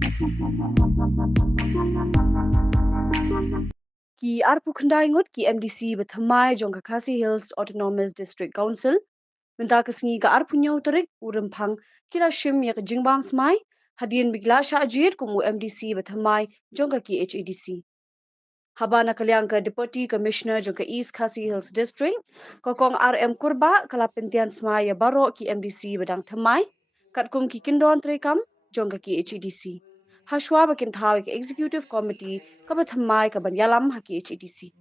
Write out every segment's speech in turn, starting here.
Ki arpu khandai ngut ki MDC be Thymmai Jong Khasi Hills Autonomous District Council minta kesni ga arpu nyau terik urum phang kila shim ya jingbam Smai hadien bigla sha ajir kumu MDC be Thymmai Jong ki HEDC Habana Kalyang ka Deputy Commissioner Jong East Khasi Hills District kokong RM Kurba kala pentian Smai ya baro ki MDC bedang Thymmai kat kum ki kindon trekam Jong ki HEDC Hashwa bakin thawe ke Executive Committee ka ba Thymmai ka ban yalam ha ki HEDC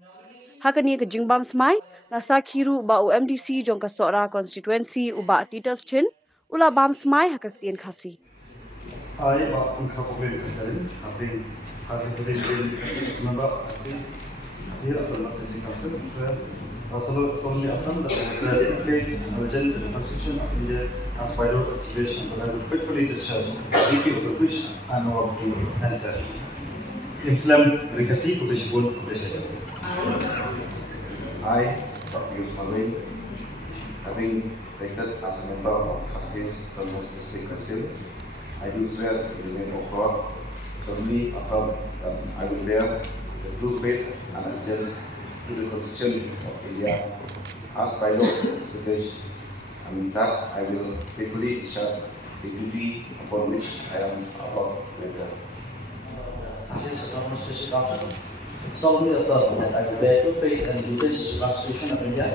Hakani ke jingbam Smai na sakhiru ba UMDC jong ka sora constituency uba Titos chin ula bam Smai ha ka Ktien Khasi I unka problem kajarin having been member see upon the city council also solely upon the fate urgent the constitution of India as by law situation but I would faithfully discharge the duty of which I am about to enter. Islam Rikasi Kudishbun Kudishbun. I, Dr. Smai, having elected as a member of Khadc's Autonomous District Council, I do swear in the name of God, solemnly affirm that I will bear the true faith and allegiance to the Constitution of India as by law established, and that I will faithfully discharge the duty upon which I am about to enter. Khadc's Autonomous District Council solemnly affirm that I will bear true faith and allegiance to the Constitution of India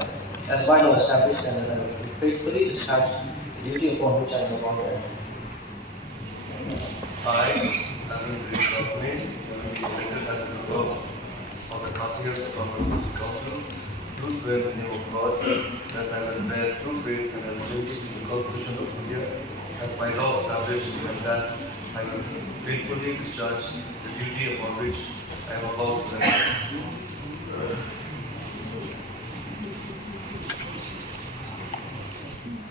as by law established, and that I will faithfully discharge the duty upon which I am about to enter. I, having been elected as a member of the Khadc Autonomous Council, do swear in the name of God that I will bear true faith and allegiance to the Constitution of India as by law established, and that I will faithfully discharge the duty upon which I am about to enter.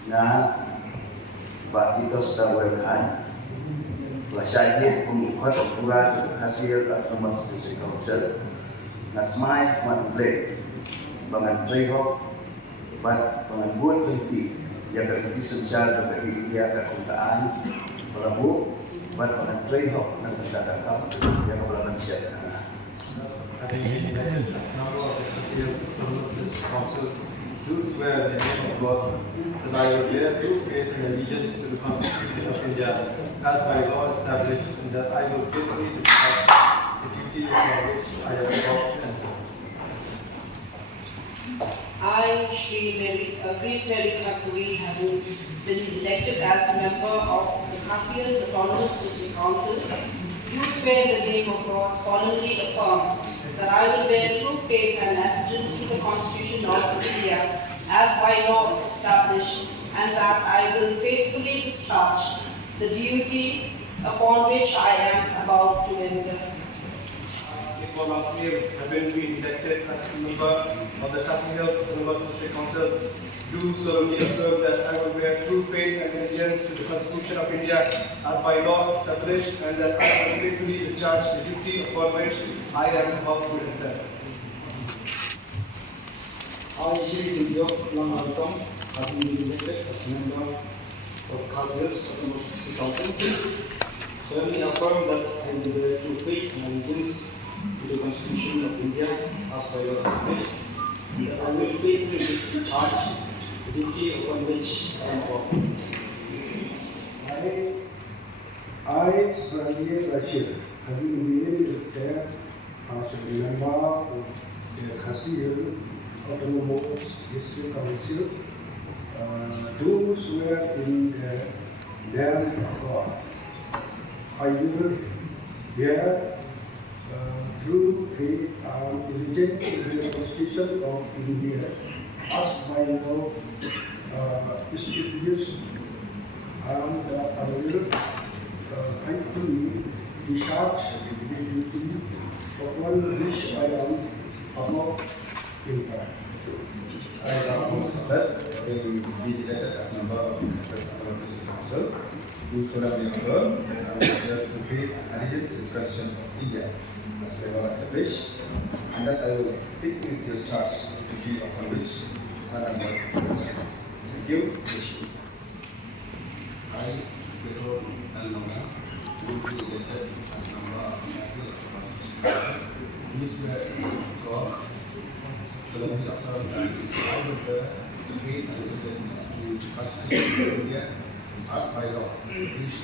Na Titos da Welkai, Lashaje pengikut ukuran hasil Autonomous District Council, na Smai Play, bangan Trehok, bangan buat penting, jaga penting sosial bagi India kekuntaan, berabu, bangan Trehok dan mencatatkan yang kebenaran manusia. Do swear in the name of God that I will bear true faith and allegiance to the Constitution of India as by law established, and that I will faithfully discharge the duty upon which I am about to enter. I, Grace Mary Kakuri, having been elected as a member of the Khadc's Autonomous District Council, do swear in the name of God solemnly affirm that I will bear true faith and allegiance to the Constitution of India as by law established, and that I will faithfully discharge the duty upon which I am about to enter. Last year, having been elected as a member of the Khadc Autonomous District Council, do solemnly affirm that I will bear true faith and allegiance to the Constitution of India as by law established, and that I will faithfully discharge the duty upon which I am about to enter. I, Shri Yog Lam having been elected as a member of Khadc's Autonomous District Council, solemnly affirm that I will bear true faith and allegiance to the Constitution of India as by law established, and that I will faithfully discharge the duty upon which I am about to enter. I, Smai Rashid, having been elected as a member of the Khadc Autonomous District Council, do swear in the name of God. I will bear true faith and allegiance to the Constitution of India as by law established, and that I will faithfully discharge the duty upon which I am about to enter. I, Dr. Smai, will be elected as member of the Khadc's Autonomous District Council, do solemnly affirm that I will bear true faith and allegiance to the Constitution of India as by law established, and that I will faithfully discharge the duty upon which I am about to enter. Thank you. I, Pedro Alonga, do This way, God, solemnly affirm that I will bear the faith and allegiance to the Constitution of India as by law established,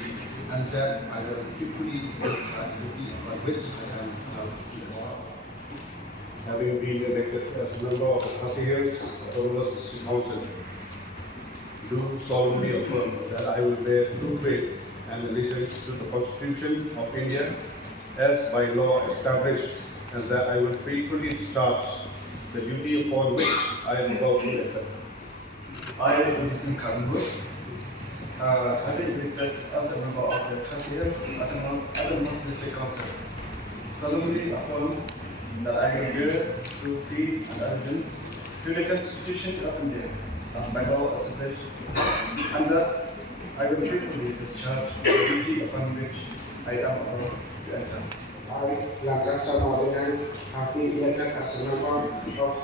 and that I will faithfully discharge the duty upon which I am about to perform. Having been elected as a member of the Khasi Hills Autonomous District Council, do solemnly affirm that I will bear true faith and allegiance to the Constitution of India as by law established, and that I will faithfully discharge the duty upon which I am about to enter. I, Ngut, have been elected as a member of the Ktien Khasi District Council. Solemnly affirm that I will bear true faith and allegiance to the Constitution of India as by law established, and that I will faithfully discharge the duty upon which I am about to enter. I, Lancaster Morgan, have been elected as a member of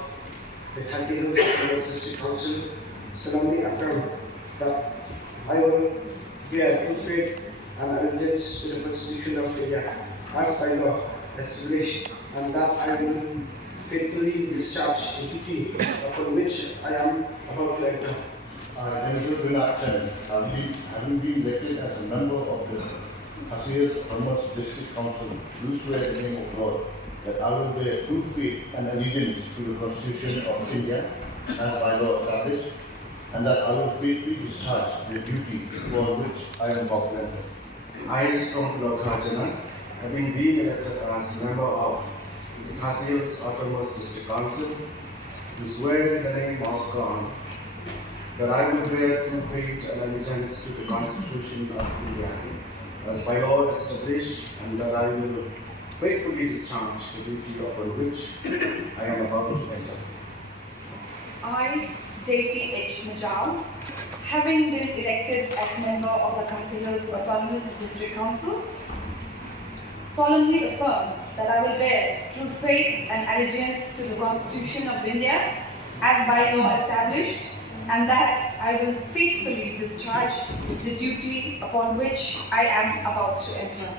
the Khasi Hills Autonomous District Council, solemnly affirm that I will bear true faith and allegiance to the Constitution of India as by law established, and that I will faithfully discharge the duty upon which I am about to enter. I, having been elected as a member of the Khasi Hills Autonomous District Council, do swear in the name of God that I will bear true faith and allegiance to the Constitution of India as by law established, and that I will faithfully discharge the duty upon which I am about to enter. I, Khadc, having been elected as a member of the Khasi Hills Autonomous District Council, do swear in the name of God that I will bear true faith and allegiance to the Constitution of India as by law established, and that I will faithfully discharge the duty upon which I am about to enter. I, Thymmai Jong, having been elected as member of the Khasi Hills Autonomous District Council, solemnly affirm that I will bear true faith and allegiance to the Constitution of India as by law established, and that I will faithfully discharge the duty upon which I am about to enter.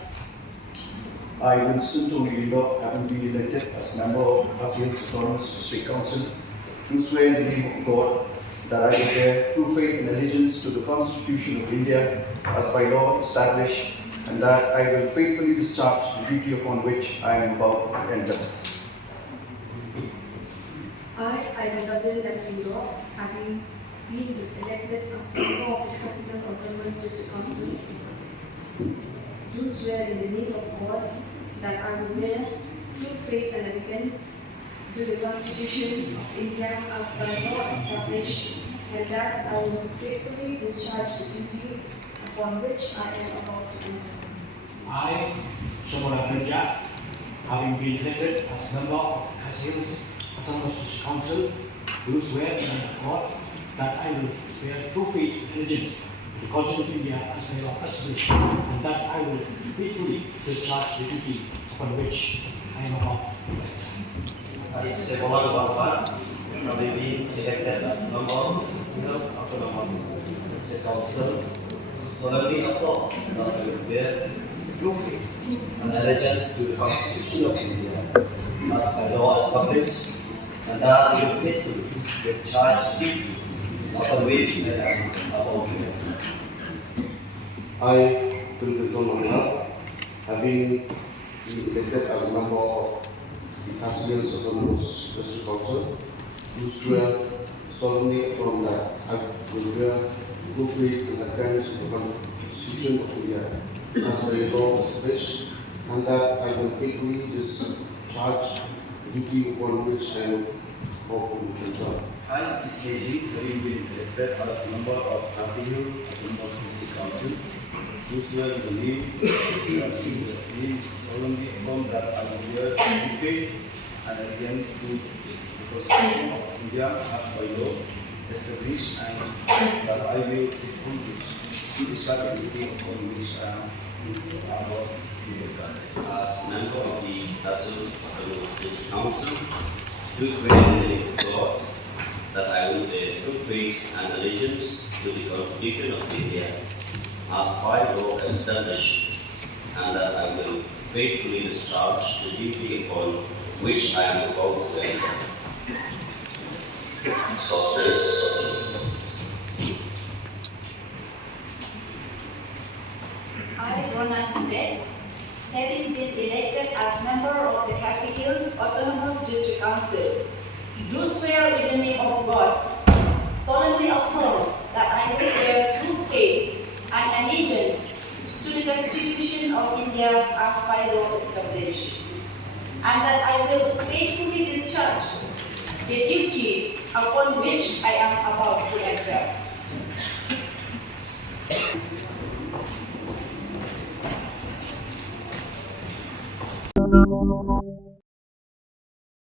I, having been elected as member of the Khasi Hills Autonomous District Council, do swear in the name of God that I will bear true faith and allegiance to the Constitution of India as by law established, and that I will faithfully discharge the duty upon which I am about to enter. I, having been elected as member of the Khasi Hills Autonomous District Council, do swear in the name of God that I will bear true faith and allegiance to the Constitution of India as by law established, and that I will faithfully discharge the duty upon which I am about to enter. I, having been elected as member of the Khasi Hills Autonomous District Council, do swear in the name of God that I will bear true faith and allegiance to the Constitution of India as by law established, and that I will faithfully discharge the duty upon which I am about to enter. Having been elected as member of the Khasi Hills Autonomous District Council, solemnly affirm that I will bear true faith and allegiance to the Constitution of India as by law established, and that I will faithfully discharge the duty upon which I am about to enter. I, having been elected as a member of the Khasi Hills Autonomous District Council, do swear solemnly affirm that I will bear true faith and allegiance to the Constitution of India as by law established, and that I will faithfully discharge the duty upon which I am about to enter. I, having been elected as a member of Khasi Hills Autonomous District Council, do swear in the name solemnly affirm that I will bear true faith and allegiance to the Constitution of India as by law established, and that I will faithfully discharge the duty upon which I am about to enter. As member of the Khasi Hills Autonomous District Council, do swear in the name of God that I will bear true faith and allegiance to the Constitution of India as by law established, and that I will faithfully discharge the duty upon which I am about to enter. Solstice. I, Ronan Khadc, having been elected as member of the Khasi Hills Autonomous District Council, do swear in the name of God, solemnly affirm that I will bear true faith and allegiance to the Constitution of India as by law established, and that I will faithfully discharge the duty upon which I am about to enter.